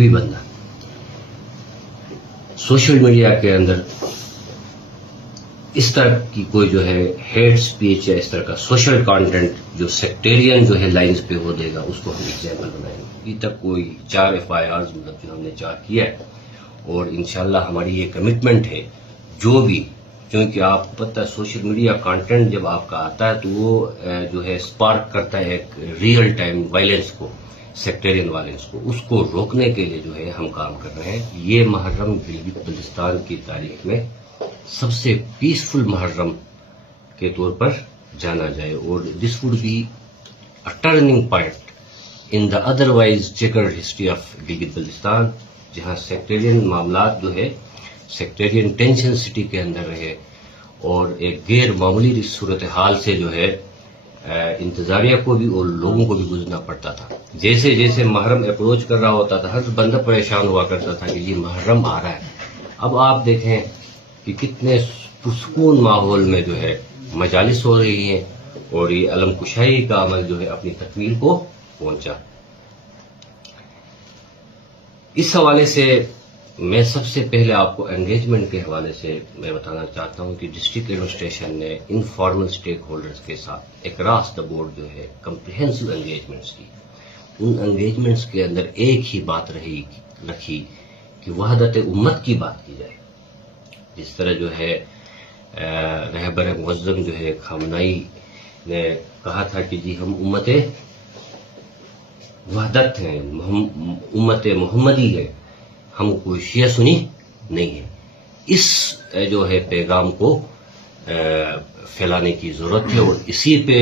بھی بندہ social media کے اندر اس طرح کی کوئی جو ہے ہیٹ سپیچ یا اس طرح کا سوشل کانٹینٹ جو سیکٹیرین جو ہے لائنز پہ ہو دے گا، اس کو ہم ایگزامپل بنائیں گے. ابھی تک کوئی 4 FIRs مطلب جو ہم نے 4 کیا ہے، اور انشاءاللہ ہماری یہ کمٹمنٹ ہے جو بھی، کیونکہ آپ کو پتہ ہے سوشل میڈیا کانٹینٹ جب آپ کا آتا ہے تو وہ جو ہے اسپارک کرتا ہے ایک ریئل ٹائم وائلنس کو، سیکٹیرین وائلنس کو. اس کو روکنے کے لیے جو ہے ہم کام کر رہے ہیں. یہ محرم گلگت بلتستان کی تاریخ میں سب سے پیسفل محرم کے طور پر جانا جائے، اور this would be a turning point in the otherwise chequered history of Gilgit Baltistan, جہاں سیکٹیرین معاملات جو ہے سیکٹیرین ٹینشن سٹی کے اندر رہے، اور ایک غیر معمولی صورتحال سے جو ہے انتظامیہ کو بھی اور لوگوں کو بھی گزرنا پڑتا تھا. جیسے جیسے محرم اپروچ کر رہا ہوتا تھا، ہر بندہ پریشان ہوا کرتا تھا کہ یہ محرم آ رہا ہے. اب آپ دیکھیں کہ کتنے پرسکون ماحول میں جو ہے مجالس ہو رہی ہیں، اور یہ علم کشائی کا عمل جو ہے اپنی تکمیل کو پہنچا. اس حوالے سے میں سب سے پہلے آپ کو انگیجمنٹ کے حوالے سے میں بتانا چاہتا ہوں کہ ڈسٹرکٹ ایڈمنسٹریشن نے انفارمل اسٹیک ہولڈرز کے ساتھ اکراس دا بورڈ جو ہے کمپریہنسو انگیجمنٹس کی. ان انگیجمنٹس کے اندر ایک ہی بات رکھی کہ وحدت امت کی بات کی جائے. جس طرح جو ہے رہبر معظم جو ہے خامنائی نے کہا تھا کہ جی ہم امت وحدت ہیں، امت محمدی ہے، ہم کوئی شیعہ سنی نہیں ہے. اس جو ہے پیغام کو پھیلانے کی ضرورت ہے، اور اسی پہ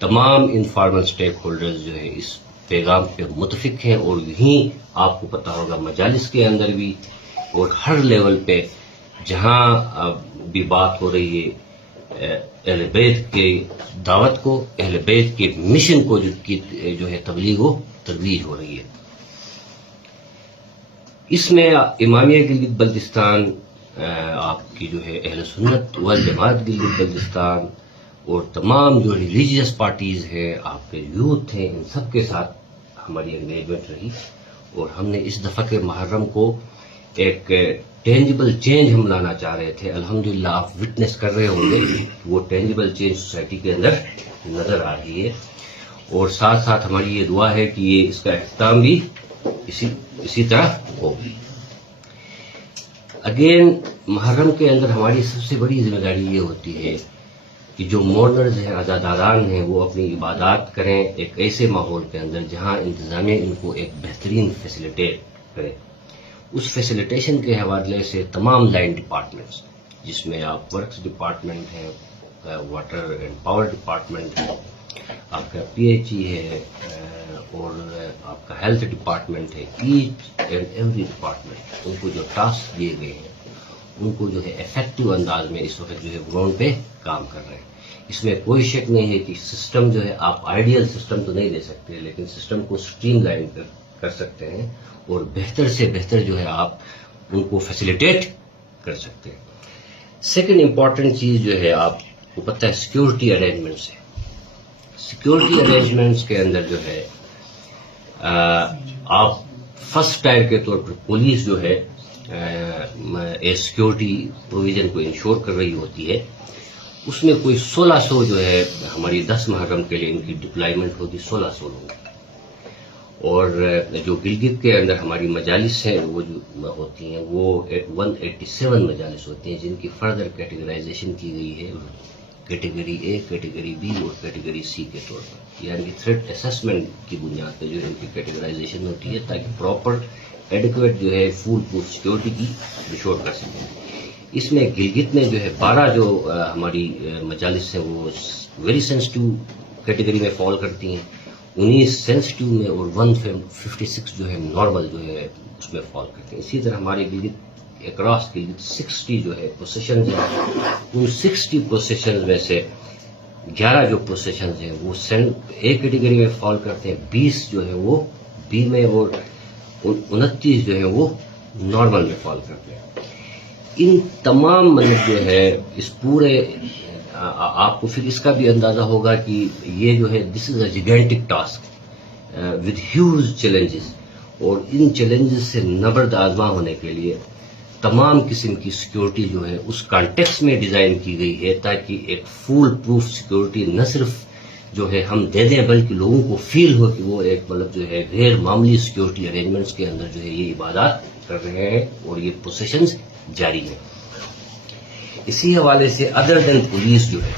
تمام انفارمل سٹیک ہولڈرز جو ہے اس پیغام پہ متفق ہیں. اور یہیں آپ کو پتہ ہوگا مجالس کے اندر بھی اور ہر لیول پہ جہاں بھی بات ہو رہی ہے اہل بیت کی دعوت کو، اہل بیت کے مشن کو جو ہے تبلیغ و ترویج ہو رہی ہے. اس میں امامیہ گلگت بلتستان، آپ کی جو ہے اہل سنت والجماعت گلگت بلتستان، اور تمام جو ریلیجیس پارٹیز ہیں، آپ کے یوتھ ہیں، ان سب کے ساتھ ہماری انگیجمنٹ رہی. اور ہم نے اس دفعہ کے محرم کو ایک ٹینجیبل چینج ہم لانا چاہ رہے تھے. الحمدللہ آپ وٹنس کر رہے ہوں گے وہ ٹینجیبل چینج سوسائٹی کے اندر نظر آ رہی ہے. اور ساتھ ساتھ ہماری یہ دعا ہے کہ یہ اس کا اختتام بھی اسی طرح ہو. اگین محرم کے اندر ہماری سب سے بڑی ذمہ داری یہ ہوتی ہے کہ جو مورنرز ہیں، عزاداران ہیں، وہ اپنی عبادات کریں ایک ایسے ماحول کے اندر جہاں انتظامیہ ان کو ایک بہترین فیسیلیٹیٹ کرے. اس فیسیلیٹیشن کے حوالے سے تمام لائن ڈپارٹمنٹس، جس میں آپ ورکس ڈپارٹمنٹ ہیں، واٹر اینڈ پاور ڈپارٹمنٹ ہے، آپ کا PHE ہے، اور آپ کا ہیلتھ ڈپارٹمنٹ ہے. ایچ اینڈ ایوری ڈپارٹمنٹ ان کو جو ٹاسک دیے گئے ہیں ان کو جو ہے افیکٹو انداز میں اس وقت جو ہے گراؤنڈ پہ کام کر رہے ہیں. اس میں کوئی شک نہیں ہے کہ سسٹم جو ہے آپ آئیڈیل سسٹم تو نہیں دے سکتے، لیکن سسٹم کو اسٹریم لائن کر سکتے ہیں، اور بہتر سے بہتر جو ہے آپ ان کو فیسیلیٹیٹ کر سکتے ہیں. سیکنڈ امپورٹنٹ چیز جو ہے آپ کو پتہ ہے سیکیورٹی ارینجمنٹس ہے. سیکیورٹی ارینجمنٹس کے اندر جو ہے آپ فرسٹ ٹائر کے طور پر پولیس جو ہے سیکیورٹی پروویژن کو انشور کر رہی ہوتی ہے. اس میں کوئی 1600 جو ہے ہماری 10 محرم کے لیے ان کی ڈپلائمنٹ ہوگی، 1600 لوگ. اور جو گلگت کے اندر ہماری مجالس ہیں وہ جو ہوتی ہیں وہ 187 مجالس ہوتی ہیں، جن کی فردر کیٹیگرائزیشن کی گئی ہے کیٹیگری A، کیٹیگری B اور کیٹیگری C کے طور پر. یعنی تھریٹ اسسمنٹ کی بنیاد پہ جو ان کی کیٹیگرائزیشن ہوتی ہے تاکہ پراپر ایڈیکویٹ جو ہے فول پروف سیکیورٹی کی انشور کر سکیں. اس میں گلگت میں جو ہے 12 جو ہماری مجالس ہیں وہ ویری سینسٹیو کیٹیگری میں فال کرتی ہیں، 19 سینسٹیو میں، اور 156 جو ہے نارمل جو ہے اس میں فال کرتے ہیں. اسی طرح ہمارے گلگت اکراس گلگت 60 جو ہے پروسیشنز ہیں. ان 60 پروسیشنز میں سے 11 جو پروسیشنز ہیں وہ ایک کیٹیگری میں فال کرتے ہیں، 20 جو ہے وہ B میں، اور 29 جو ہے وہ نارمل میں فال کرتے ہیں. ان تمام مطلب جو ہے اس پورے آپ کو پھر اس کا بھی اندازہ ہوگا کہ یہ جو ہے دس از اے جیگینٹک ٹاسک ود ہیوج چیلنجز. اور ان چیلنجز سے نبرد آزما ہونے کے لیے تمام قسم کی سیکیورٹی جو ہے اس کانٹیکس میں ڈیزائن کی گئی ہے تاکہ ایک فول پروف سیکیورٹی نہ صرف جو ہے ہم دے دیں بلکہ لوگوں کو فیل ہو کہ وہ ایک مطلب جو ہے غیر معمولی سیکیورٹی ارینجمنٹس کے اندر جو ہے یہ عبادات کر رہے ہیں اور یہ پروسیشنز جاری ہیں. اسی حوالے سے ادر دین پولیس جو ہے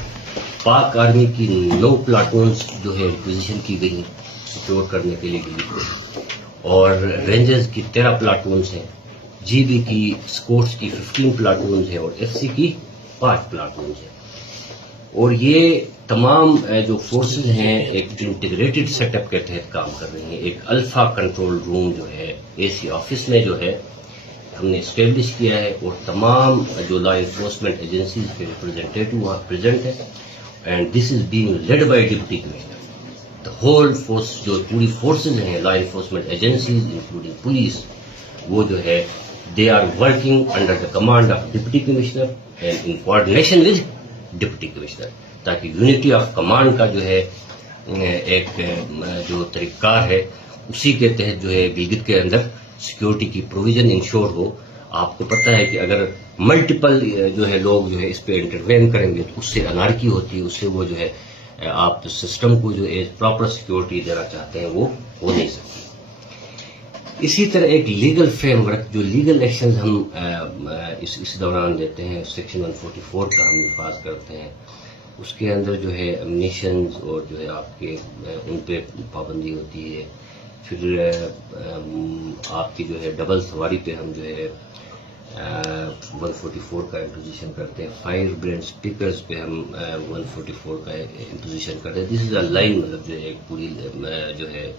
پاک آرمی کی 9 پلاٹونز جو ہے پوزیشن کی گئی ہیں سیکیور کرنے کے لیے اور رینجرز کی 13 پلاٹونز ہیں, جی بی کی اسکورٹس کی 15 پلاٹونز ہیں اور ایف سی کی 5 پلاٹونز ہیں. اور یہ تمام جو فورسز ہیں ایک انٹیگریٹڈ سیٹ اپ کے تحت کام کر رہی ہیں. ایک الفا کنٹرول روم جو ہے اے سی آفس میں جو ہے ہم نے اسٹیبلش کیا ہے اور تمام جو لا انفورسمنٹ ایجنسیز کے ریپرزینٹیٹو وہاں پریزنٹ ہے and this is being led by deputy commissioner. The whole force جو پوری فورسز ہیں law enforcement agencies including police وہ جو ہے they are working under the command of deputy commissioner and in coordination with deputy commissioner تاکہ unity of command کا جو ہے ایک جو طریقہ کار ہے اسی کے تحت جو ہے گلگت کے اندر سیکیورٹی کی پروویژن انشور ہو. آپ کو پتہ ہے کہ اگر ملٹیپل جو ہے لوگ جو ہے اس پہ انٹروین کریں گے تو اس سے انارکی ہوتی ہے, اس سے وہ جو ہے آپ سسٹم کو جو پراپر سیکیورٹی دینا چاہتے ہیں وہ ہو نہیں سکتی. اسی طرح ایک لیگل فریم ورک جو لیگل ایکشنز ہم اس دوران دیتے ہیں سیکشن 144 کا ہم نفاذ کرتے ہیں, اس کے اندر جو ہے امنیشنز اور جو ہے آپ کے ان پہ پابندی ہوتی ہے. پھر آپ کی جو ہے ڈبل سواری پہ ہم جو ہے 144 کا امپوزیشن کرتے ہیں. فائر برینڈ اسپیکرز پہ ہم 144 کا امپوزیشن کرتے ہیں. دس از اے لائن مطلب جو ہے ایک پوری جو ہے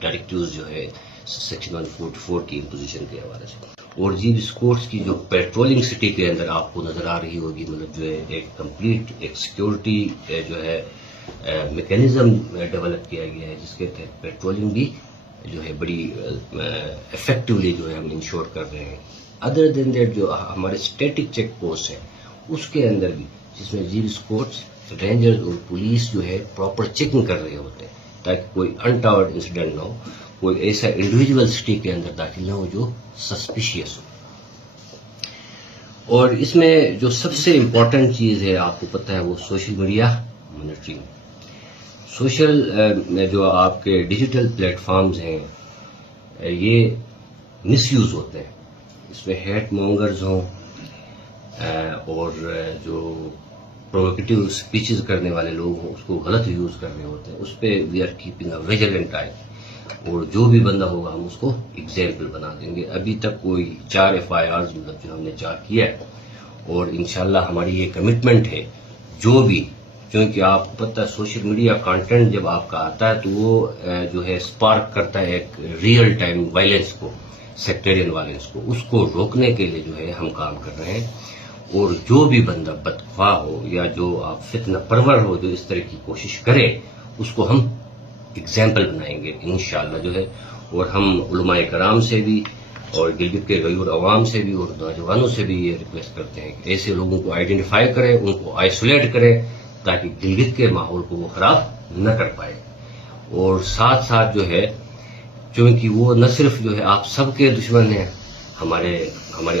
ڈائریکٹیوز جو ہے سیکشن 144 کی امپوزیشن کے حوالے سے. اور جی اسکورٹس کی جو پیٹرولنگ سٹی کے اندر آپ کو نظر آ رہی ہوگی مطلب جو ہے ایک کمپلیٹ ایک سیکیورٹی جو ہے میکینزم ڈیولپ کیا گیا ہے جس کے تحت پیٹرولنگ بھی جو ہے بڑی افیکٹولی جو ہے ہم انشور کر رہے ہیں. ادر دین دیٹ جو ہمارے اسٹیٹک چیک پوسٹ ہیں اس کے اندر بھی جس میں جی اسکورٹس رینجرز اور پولیس جو ہے پراپر چیکنگ کر رہے ہوتے ہیں تاکہ کوئی انٹاورڈ انسیڈنٹ نہ ہو, کوئی ایسا انڈیویجول سٹی کے اندر داخل نہ ہو جو سسپیشیس ہو. اور اس میں جو سب سے امپورٹنٹ چیز ہے آپ کو پتہ ہے وہ سوشل میڈیا مانیٹرنگ. سوشل جو آپ کے ڈیجیٹل پلیٹ فارمز ہیں یہ مس یوز ہوتے ہیں, اس میں ہیٹ مونگرز ہوں اور جو پرووکیٹیو اسپیچز کرنے والے لوگ ہوں اس کو غلط یوز کر رہے ہوتے ہیں. اس پہ we are keeping a vigilant eye اور جو بھی بندہ ہوگا ہم اس کو ایگزامپل بنا دیں گے. ابھی تک کوئی 4 FIRs مطلب جو ہم نے چارج کیا ہے اور انشاءاللہ ہماری یہ کمٹمنٹ ہے جو بھی, کیونکہ آپ کو پتہ ہے سوشل میڈیا کانٹینٹ جب آپ کا آتا ہے تو وہ جو ہے اسپارک کرتا ہے ایک ریئل ٹائم وائلنس کو, سیکٹیرین وائلنس کو. اس کو روکنے کے لیے جو ہے ہم کام کر رہے ہیں اور جو بھی بندہ بدخواہ ہو یا جو آپ فتنہ پرور ہو جو اس طرح کی کوشش کرے اس کو ہم ایگزامپل بنائیں گے انشاءاللہ جو ہے. اور ہم علماء کرام سے بھی اور گلگت کے غیور عوام سے بھی اور نوجوانوں سے بھی یہ ریکویسٹ کرتے ہیں کہ ایسے لوگوں کو آئیڈینٹیفائی کریں, ان کو آئسولیٹ کریں تاکہ گلگت کے ماحول کو وہ خراب نہ کر پائے. اور ساتھ ساتھ جو ہے چونکہ وہ نہ صرف جو ہے آپ سب کے دشمن ہیں, ہمارے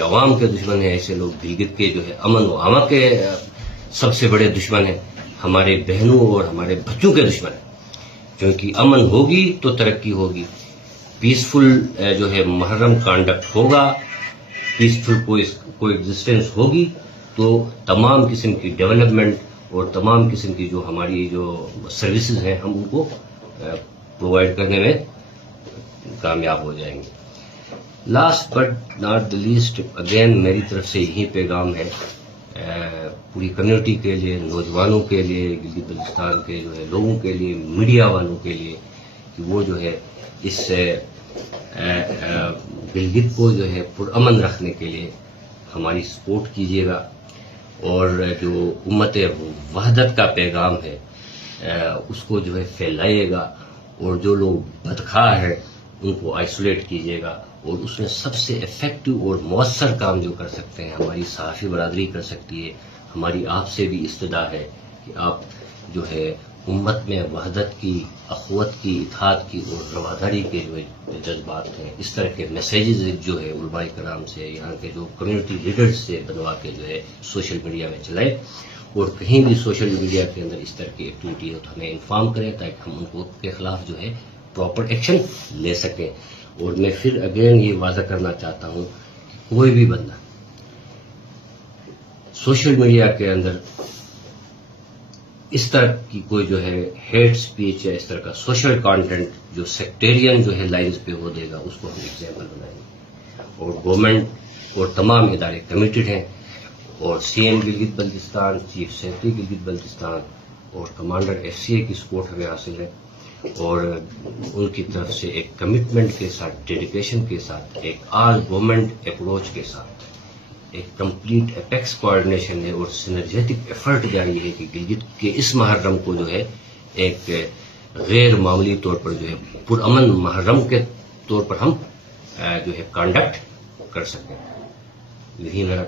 عوام کے دشمن ہیں, ایسے لوگ گلگت کے جو ہے امن و امان کے سب سے بڑے دشمن ہیں, ہمارے بہنوں اور ہمارے بچوں کے دشمن ہیں. کیونکہ امن ہوگی تو ترقی ہوگی, پیسفل جو ہے محرم کانڈکٹ ہوگا, پیسفل کوئی ایگزسٹنس ہوگی تو تمام قسم کی ڈیولپمنٹ اور تمام قسم کی جو ہماری جو سروسز ہیں ہم ان کو پرووائڈ کرنے میں کامیاب ہو جائیں گے. Last but not the least again میری طرف سے یہی پیغام ہے پوری کمیونٹی کے لیے, نوجوانوں کے لیے, گلگت بلتستان کے جو ہے لوگوں کے لیے, میڈیا والوں کے لیے کہ وہ جو ہے اس گلگت کو جو ہے پرامن رکھنے کے لیے ہماری سپورٹ کیجیے گا. اور جو امت وحدت کا پیغام ہے اس کو جو ہے پھیلائیے گا اور جو لوگ بدخواہ ہیں ان کو آئسولیٹ کیجیے گا. اور اس میں سب سے افیکٹو اور مؤثر کام جو کر سکتے ہیں ہماری صحافی برادری کر سکتی ہے. ہماری آپ سے بھی استدعا ہے کہ آپ جو ہے امت میں وحدت کی، اخوت کی، اتحاد کی اور رواداری کے جو جذبات ہیں، اس طرح کے میسیجز جو ہے علماء کرام سے، یہاں کے جو کمیونٹی لیڈرز سے بنوا کے جو ہے سوشل میڈیا میں چلائے، اور کہیں بھی سوشل میڈیا کے اندر اس طرح کی ایکٹیویٹی ہو تو ہمیں انفارم کریں تاکہ ہم ان کو کے خلاف جو ہے پراپر ایکشن لے سکیں۔ اور میں پھر اگین یہ واضح کرنا چاہتا ہوں کہ کوئی بھی بندہ سوشل میڈیا کے اندر اس طرح کی کوئی جو ہے ہیٹ سپیچ یا اس طرح کا سوشل کانٹینٹ جو سیکٹیرین جو ہے لائنز پہ وہ دے گا، اس کو ہم ایگزامپل بنائیں گے۔ اور گورنمنٹ اور تمام ادارے کمیٹڈ ہیں، اور C M Gilgit Baltistan, chief secretary Gilgit Baltistan اور کمانڈر ایف سی اے کی سپورٹ ہمیں حاصل ہے، اور ان کی طرف سے ایک کمٹمنٹ کے ساتھ، ڈیڈیکیشن کے ساتھ، ایک آل گورنمنٹ اپروچ کے ساتھ ایک کمپلیٹ اپیکس کوآرڈینیشن ہے اور سنرجیٹک ایفرٹ جاری ہے کہ گلگت کے اس محرم کو جو ہے ایک غیر معمولی طور پر جو ہے پرامن محرم کے طور پر ہم جو ہے کنڈکٹ کر سکیں۔ یہی میرا